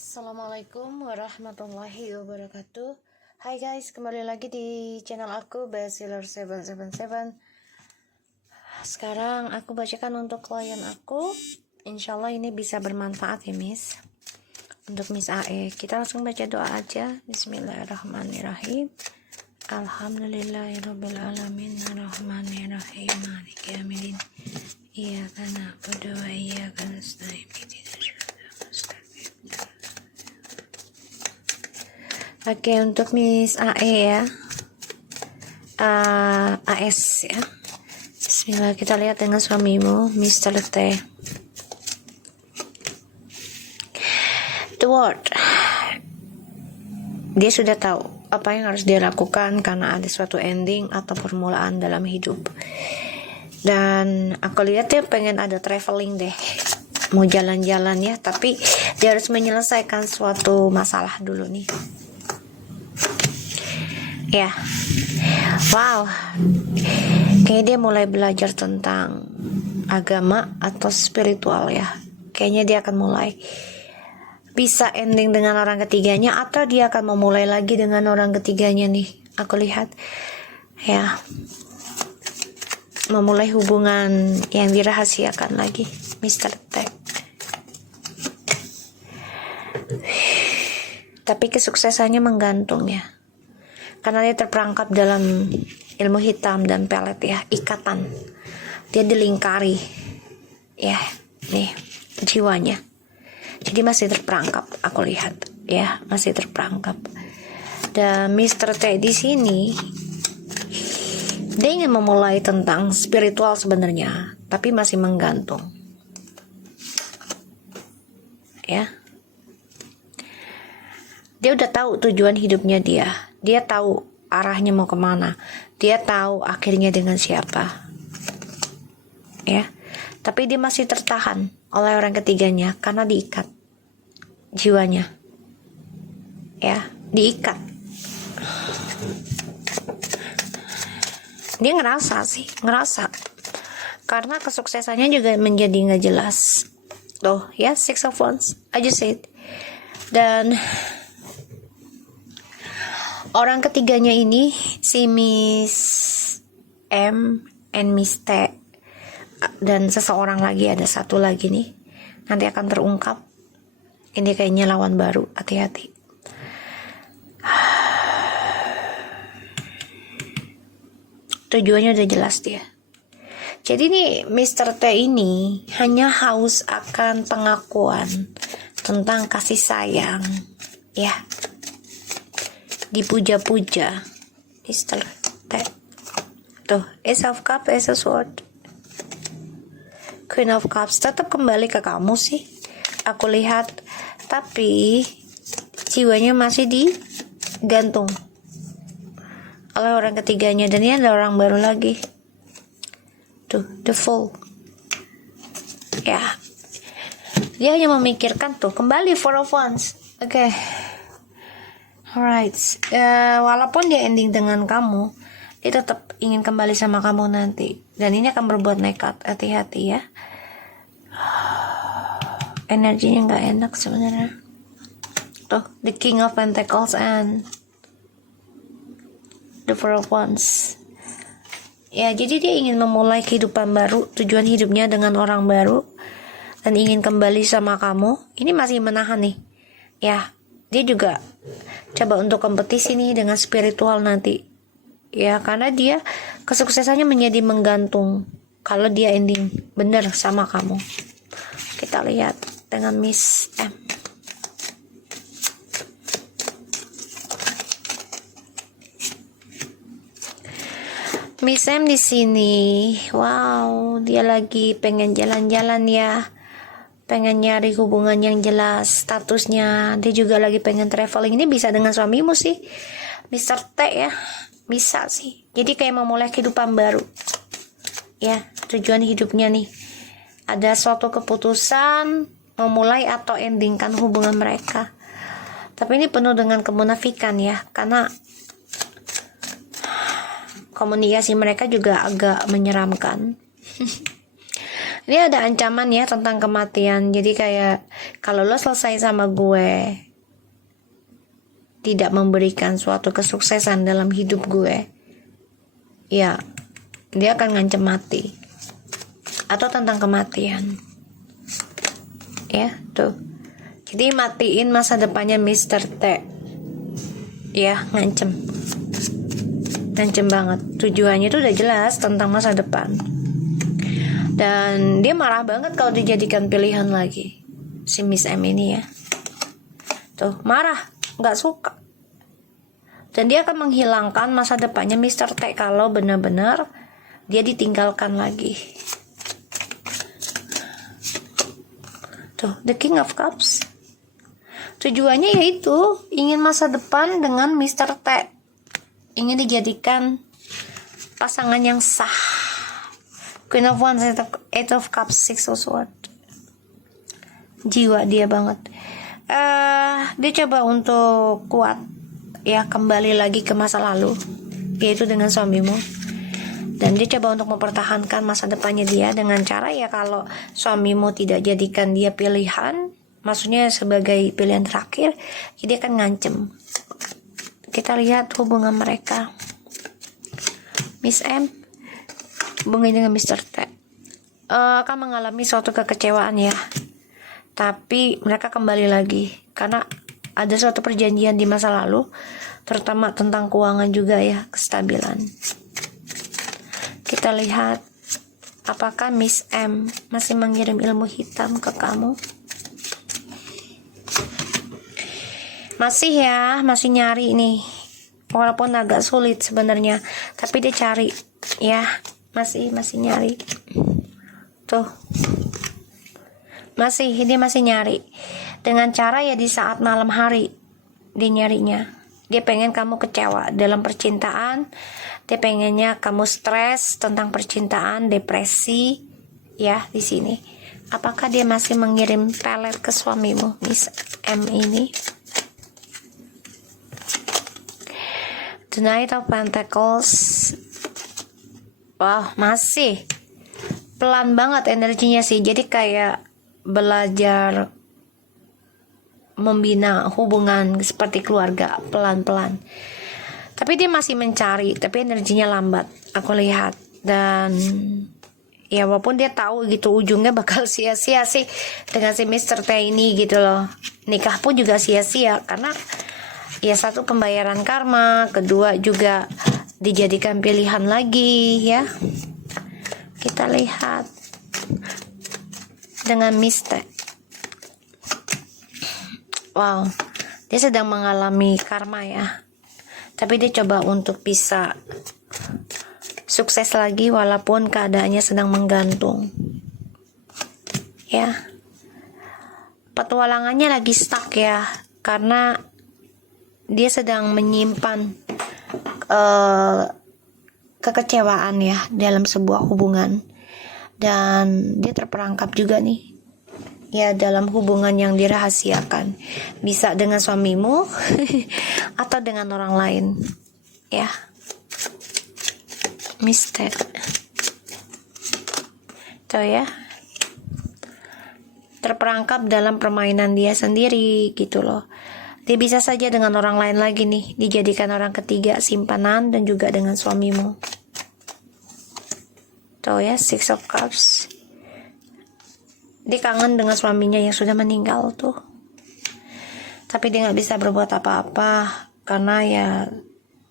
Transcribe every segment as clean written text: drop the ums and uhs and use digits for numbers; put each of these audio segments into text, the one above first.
Assalamualaikum warahmatullahi wabarakatuh. Hai guys, kembali lagi di channel aku Bestseller 777. Sekarang aku bacakan untuk klien aku. Insyaallah ini bisa bermanfaat ya Miss. Untuk Miss AE, kita langsung baca doa aja. Bismillahirrahmanirrahim. Alhamdulillahirabbil alamin arrahmanirrahim maliki yaumiddin. Iyyaka na'budu wa iyyaka nasta'in. Oke, untuk Miss AE ya, AS ya. Bismillah, kita lihat dengan suamimu, Mr. T. The word. Dia sudah tahu apa yang harus dia lakukan karena ada suatu ending atau permulaan dalam hidup. Dan aku lihat dia pengen ada traveling deh. Mau jalan-jalan ya, tapi dia harus menyelesaikan suatu masalah dulu nih. Ya, wow, kayaknya dia mulai belajar tentang agama atau spiritual ya. Kayaknya dia akan mulai bisa ending dengan orang ketiganya, atau dia akan memulai lagi dengan orang ketiganya nih. Aku lihat ya, memulai hubungan yang dirahasiakan lagi, Mr. T. Tapi kesuksesannya menggantung ya, karena dia terperangkap dalam ilmu hitam dan pelet ya, ikatan. Dia dilingkari ya, nih jiwanya. Jadi masih terperangkap, aku lihat ya, masih terperangkap. Dan Mr. T di sini dia ingin memulai tentang spiritual sebenarnya, tapi masih menggantung. Ya. Dia udah tahu tujuan hidupnya dia. Dia tahu arahnya mau kemana. Dia tahu akhirnya dengan siapa. Ya. Tapi dia masih tertahan oleh orang ketiganya karena diikat jiwanya. Ya, diikat. Dia ngerasa. Karena kesuksesannya juga menjadi nggak jelas. Tuh, ya, Six of Wands. I just said. Dan orang ketiganya ini, si Miss M and Miss T, dan seseorang lagi, ada satu lagi nih, nanti akan terungkap. Ini kayaknya lawan baru, hati-hati. Tujuannya udah jelas dia. Jadi nih Mr. T ini hanya haus akan pengakuan tentang kasih sayang, ya. Dipuja-puja, Mr. T. Tuh, Ace of Cups, Ace of Swords, Queen of Cups, tetap kembali ke kamu sih, aku lihat. Tapi jiwanya masih digantung oleh orang ketiganya, dan ini ada orang baru lagi. Tuh, the Fool. Ya, dia hanya memikirkan tuh kembali Four of Wands. Oke. Alright, walaupun dia ending dengan kamu, dia tetap ingin kembali sama kamu nanti. Dan ini akan berbuat nekat, hati-hati ya. Energinya nggak enak sebenarnya. Tuh, the King of Pentacles and the Four of Wands. Ya, jadi dia ingin memulai kehidupan baru, tujuan hidupnya dengan orang baru, dan ingin kembali sama kamu. Ini masih menahan nih. Ya, dia juga coba untuk kompetisi nih dengan spiritual nanti. Ya, karena dia kesuksesannya menjadi menggantung kalau dia ending bener sama kamu. Kita lihat dengan Miss M. Miss M di sini, wow, dia lagi pengen jalan-jalan ya. Pengen nyari hubungan yang jelas statusnya. Dia juga lagi pengen traveling. Ini bisa dengan suamimu sih, Mr. T ya. Bisa sih. Jadi kayak memulai kehidupan baru. Ya, tujuan hidupnya nih. Ada suatu keputusan memulai atau endingkan hubungan mereka. Tapi ini penuh dengan kemunafikan ya. Karena komunikasi mereka juga agak menyeramkan. Ini ada ancaman ya tentang kematian. Jadi kayak kalau lo selesai sama gue, tidak memberikan suatu kesuksesan dalam hidup gue, ya dia akan ngancam mati. Atau tentang kematian. Ya, tuh. Jadi matiin masa depannya Mr. T. Ya, ngancem. Ngancem banget. Tujuannya tuh udah jelas tentang masa depan. Dan dia marah banget kalau dijadikan pilihan lagi. Si Miss M ini ya. Tuh, marah. Gak suka. Dan dia akan menghilangkan masa depannya Mr. T kalau benar-benar dia ditinggalkan lagi. Tuh, The King of Cups. Tujuannya yaitu ingin masa depan dengan Mr. T. Ingin dijadikan pasangan yang sah. Queen of Wands, Eight of Cups, Six of Swords. Jiwa dia banget. Dia coba untuk kuat. Ya, kembali lagi ke masa lalu. Yaitu dengan suamimu. Dan dia coba untuk mempertahankan masa depannya dia dengan cara ya kalau suamimu tidak jadikan dia pilihan, maksudnya sebagai pilihan terakhir, dia akan ngancem. Kita lihat hubungan mereka. Miss M hubungan dengan Mr. T akan mengalami suatu kekecewaan ya. Tapi mereka kembali lagi karena ada suatu perjanjian di masa lalu, terutama tentang keuangan juga ya, kestabilan. Kita lihat apakah Miss M masih mengirim ilmu hitam ke kamu. Masih ya, masih nyari nih. Walaupun agak sulit sebenarnya, tapi dia cari ya, masih nyari. Tuh. Dia masih nyari. Dengan cara ya di saat malam hari dia nyarinya. Dia pengen kamu kecewa dalam percintaan. Dia pengennya kamu stres tentang percintaan, depresi, ya di sini. Apakah dia masih mengirim pelet ke suamimu, Miss M ini? The Knight of Pentacles. Wah, masih pelan banget energinya sih. Jadi kayak belajar membina hubungan seperti keluarga pelan-pelan. Tapi dia masih mencari, tapi energinya lambat aku lihat. Dan ya walaupun dia tahu gitu ujungnya bakal sia-sia sih dengan si Mr. T ini gitu loh. Nikah pun juga sia-sia karena ya satu pembayaran karma, kedua juga dijadikan pilihan lagi ya. Kita lihat dengan Mr. Wow, dia sedang mengalami karma ya. Tapi dia coba untuk bisa sukses lagi walaupun keadaannya sedang menggantung. Ya. Petualangannya lagi stuck ya, karena dia sedang menyimpan kekecewaan ya dalam sebuah hubungan. Dan dia terperangkap juga nih. Ya dalam hubungan yang dirahasiakan, bisa dengan suamimu atau dengan orang lain ya. Mister tuh ya, terperangkap dalam permainan dia sendiri gitu loh. Dia bisa saja dengan orang lain lagi nih, dijadikan orang ketiga, simpanan, dan juga dengan suamimu. Tuh ya, Six of Cups. Dia kangen dengan suaminya yang sudah meninggal tuh. Tapi dia gak bisa berbuat apa-apa. Karena ya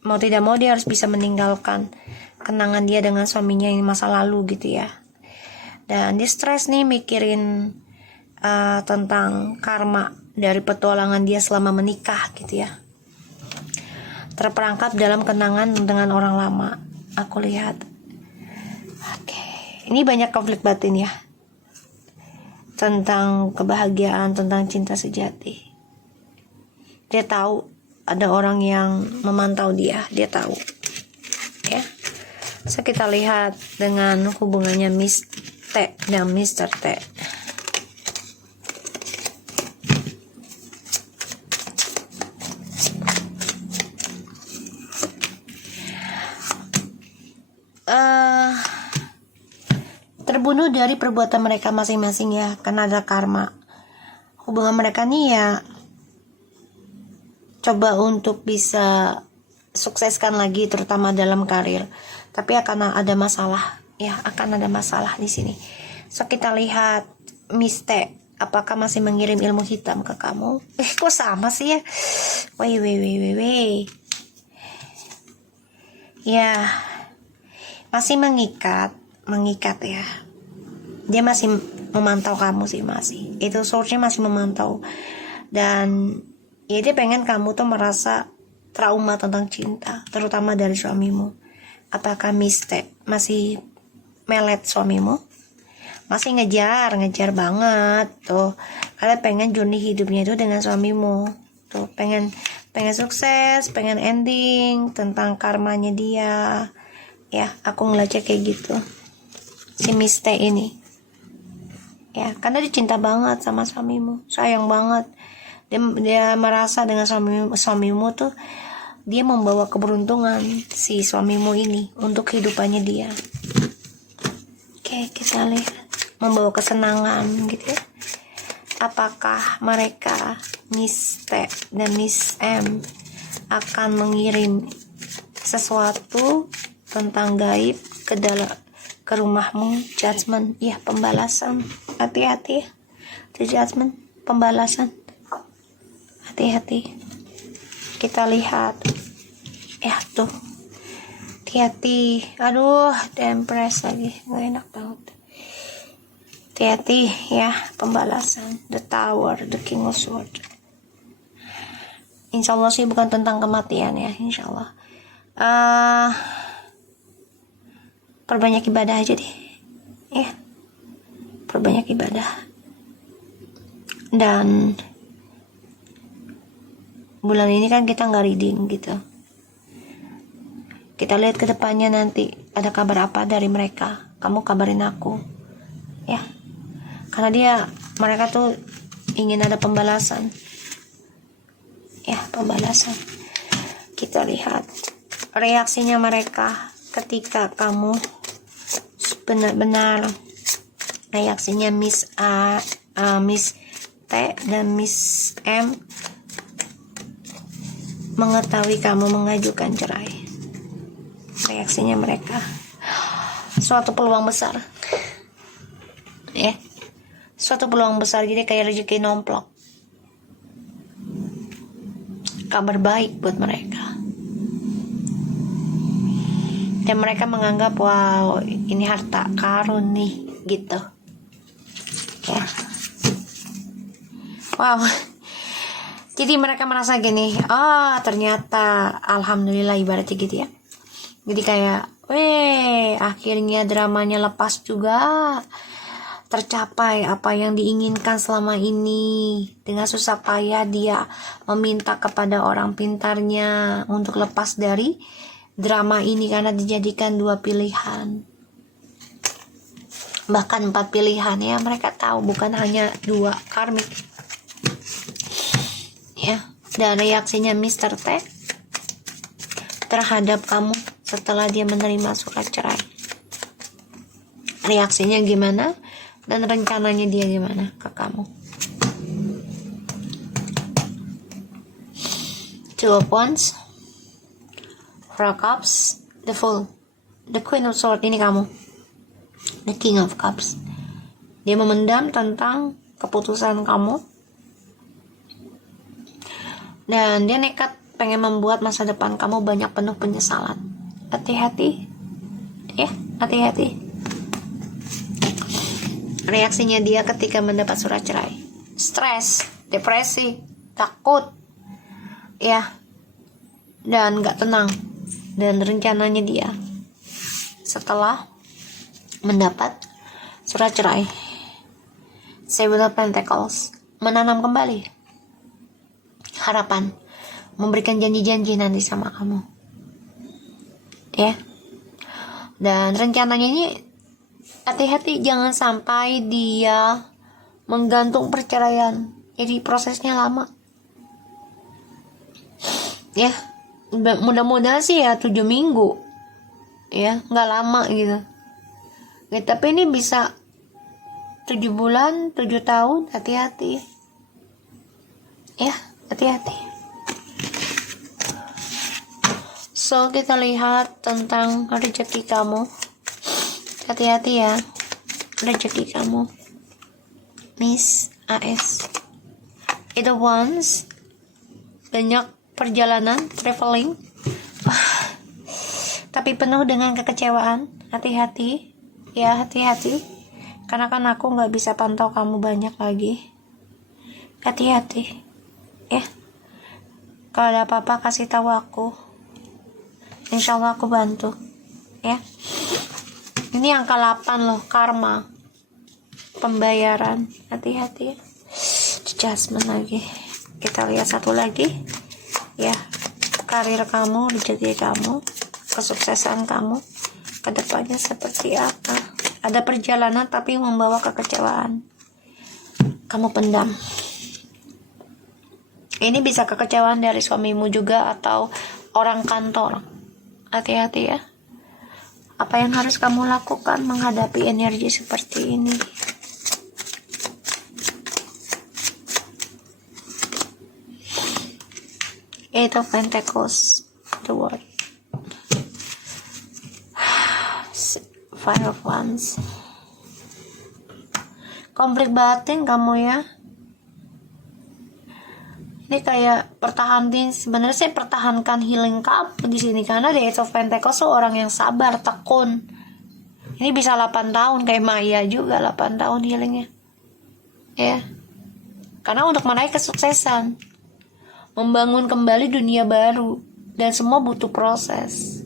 mau tidak mau dia harus bisa meninggalkan kenangan dia dengan suaminya yang masa lalu gitu ya. Dan dia stres nih mikirin tentang karma dari petualangan dia selama menikah gitu ya. Terperangkap dalam kenangan dengan orang lama. Aku lihat. Oke. Ini banyak konflik batin ya. Tentang kebahagiaan, tentang cinta sejati. Dia tahu ada orang yang memantau dia tahu. Ya. So kita lihat dengan hubungannya Miss T dan Mr. T. terbunuh dari perbuatan mereka masing-masing ya, karena ada karma. Hubungan mereka nih ya, coba untuk bisa sukseskan lagi, terutama dalam karir. Tapi akan ada masalah ya, akan ada masalah di sini. So kita lihat Miste, apakah masih mengirim ilmu hitam ke kamu? Kok sama sih ya? Wei. Ya, masih mengikat ya. Dia masih memantau kamu sih, masih. Itu source-nya masih memantau. Dan ya dia pengen kamu tuh merasa trauma tentang cinta, terutama dari suamimu. Apakah Miste masih melet suamimu? Masih ngejar banget tuh. Kalian pengen journey hidupnya itu dengan suamimu. Tuh, pengen sukses, pengen ending tentang karmanya dia. Ya, aku ngeliatnya kayak gitu. Si Miste ini. Ya, karena dia cinta banget sama suamimu, sayang banget. Dia merasa dengan suamimu tuh dia membawa keberuntungan, si suamimu ini, untuk kehidupannya dia. Oke, kita lihat. Membawa kesenangan gitu ya. Apakah mereka, Miss T dan Miss M, akan mengirim sesuatu tentang gaib ke rumahmu? Judgment, ya, pembalasan. Hati-hati ya, itu judgment, pembalasan. Hati-hati. Kita lihat ya tuh, hati-hati. Aduh, Empress lagi, gak enak banget. Hati-hati ya, pembalasan. The Tower, the King of Swords. Insya Allah sih bukan tentang kematian ya, insya Allah. Perbanyak ibadah aja deh ya, perbanyak ibadah. Dan bulan ini kan kita nggak reading gitu. Kita lihat ke depannya nanti ada kabar apa dari mereka. Kamu kabarin aku ya, karena mereka tuh ingin ada pembalasan ya, pembalasan. Kita lihat reaksinya mereka ketika kamu benar-benar, reaksinya Miss T dan Miss M mengetahui kamu mengajukan cerai. Reaksinya mereka, suatu peluang besar ya, suatu peluang besar. Jadi kayak rezeki nomplok, kabar baik buat mereka. Dan mereka menganggap wow, ini harta karun nih gitu ya. Wow, jadi mereka merasa gini, ternyata alhamdulillah ibaratnya gitu ya. Jadi kayak akhirnya dramanya lepas juga, tercapai apa yang diinginkan selama ini. Dengan susah payah dia meminta kepada orang pintarnya untuk lepas dari drama ini, karena dijadikan 2 pilihan, bahkan 4 pilihan ya. Mereka tahu bukan hanya 2 karmik ya. Dan reaksinya Mr. T terhadap kamu setelah dia menerima surat cerai, reaksinya gimana dan rencananya dia gimana ke kamu. 2 of Wands, 4 Cups, the Fool, the Queen of Swords, ini kamu, the King of Cups. Dia memendam tentang keputusan kamu, dan dia nekat pengen membuat masa depan kamu banyak penuh penyesalan. Hati-hati ya, hati-hati. Reaksinya dia ketika mendapat surat cerai, stres, depresi, takut ya, dan gak tenang. Dan rencananya dia setelah mendapat surat cerai, Seven of Pentacles, menanam kembali harapan, memberikan janji-janji nanti sama kamu ya. Dan rencananya ini hati-hati, jangan sampai dia menggantung perceraian, jadi prosesnya lama ya. Mudah-mudahan sih ya 7 minggu ya, nggak lama gitu ya. Tapi ini bisa 7 bulan, 7 tahun, hati-hati. Ya, hati-hati. So, kita lihat tentang rezeki kamu. Hati-hati ya, rezeki kamu. Miss AS. Itu once banyak perjalanan, traveling. Tapi penuh dengan kekecewaan. Hati-hati. Ya, hati-hati. Karena kan aku gak bisa pantau kamu banyak lagi. Hati-hati. Ya. Kalau ada apa-apa kasih tahu aku. Insya Allah aku bantu. Ya. Ini angka 8 loh, karma. Pembayaran. Hati-hati ya. Adjustment lagi. Kita lihat satu lagi. Ya. Karir kamu, rezeki kamu, kesuksesan kamu kedepannya seperti apa. Ada perjalanan tapi membawa kekecewaan. Kamu pendam. Ini bisa kekecewaan dari suamimu juga atau orang kantor. Hati-hati ya. Apa yang harus kamu lakukan menghadapi energi seperti ini? Eight of Pentacles, the World. Five of Wands. Konflik batin kamu ya. Ini kayak pertahanin, sebenarnya saya pertahankan healing kamu di sini karena the Eight of Pentacles tuh orang yang sabar, tekun. Ini bisa 8 tahun kayak Maya juga 8 tahun healingnya. Ya. Karena untuk meraih kesuksesan, membangun kembali dunia baru, dan semua butuh proses.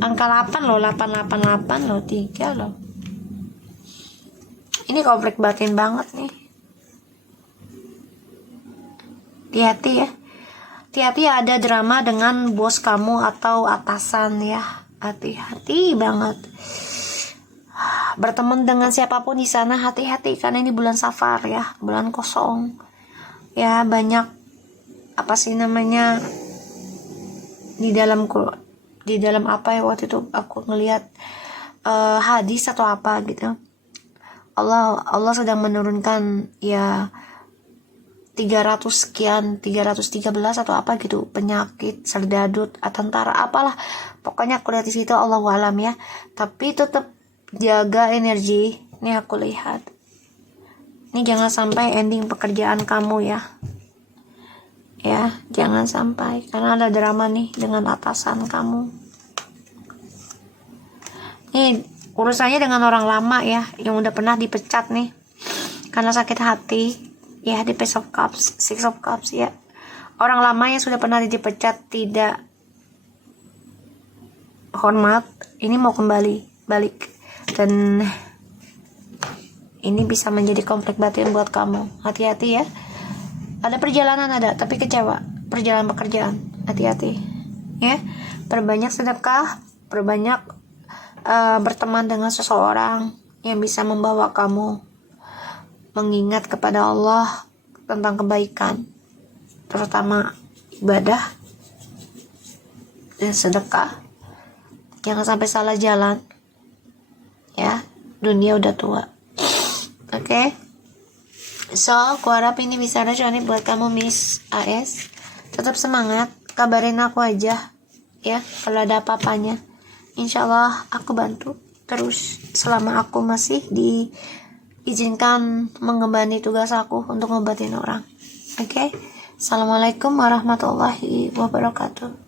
Angka 8 loh, 888 loh, 3 loh. Ini konflik batin banget nih. Hati-hati ya. Hati-hati ya, ada drama dengan bos kamu atau atasan ya. Hati-hati banget. Berteman dengan siapapun di sana, hati-hati karena ini bulan Safar ya, bulan kosong. Ya, banyak apa sih namanya di dalam apa ya, waktu itu aku ngelihat hadis atau apa gitu. Allah sedang menurunkan ya 300 sekian, 313 atau apa gitu, penyakit, serdadut, tentara, apalah. Pokoknya aku lihat di situ, Allahu alam ya. Tapi tetap jaga energi. Nih aku lihat. Ini jangan sampai ending pekerjaan kamu ya. Ya, jangan sampai. Karena ada drama nih dengan atasan kamu. Nih, urusannya dengan orang lama ya, yang udah pernah dipecat nih. Karena sakit hati. Ya, di Page of Cups, Six of Cups ya. Orang lama yang sudah pernah dipecat tidak hormat, ini mau kembali balik, dan ini bisa menjadi konflik batin buat kamu. Hati-hati ya. Ada perjalanan ada, tapi kecewa. Perjalanan pekerjaan. Hati-hati ya. Perbanyak sedekah, perbanyak berteman dengan seseorang yang bisa membawa kamu mengingat kepada Allah tentang kebaikan, terutama ibadah dan sedekah. Jangan sampai salah jalan ya, dunia udah tua. Oke. So, aku harap ini bisa resonate buat kamu Miss AS. Tetap semangat, kabarin aku aja ya kalau ada apa-apanya. Insya Allah aku bantu terus selama aku masih diizinkan mengemban tugas aku untuk ngobatin orang. Oke. Assalamualaikum warahmatullahi wabarakatuh.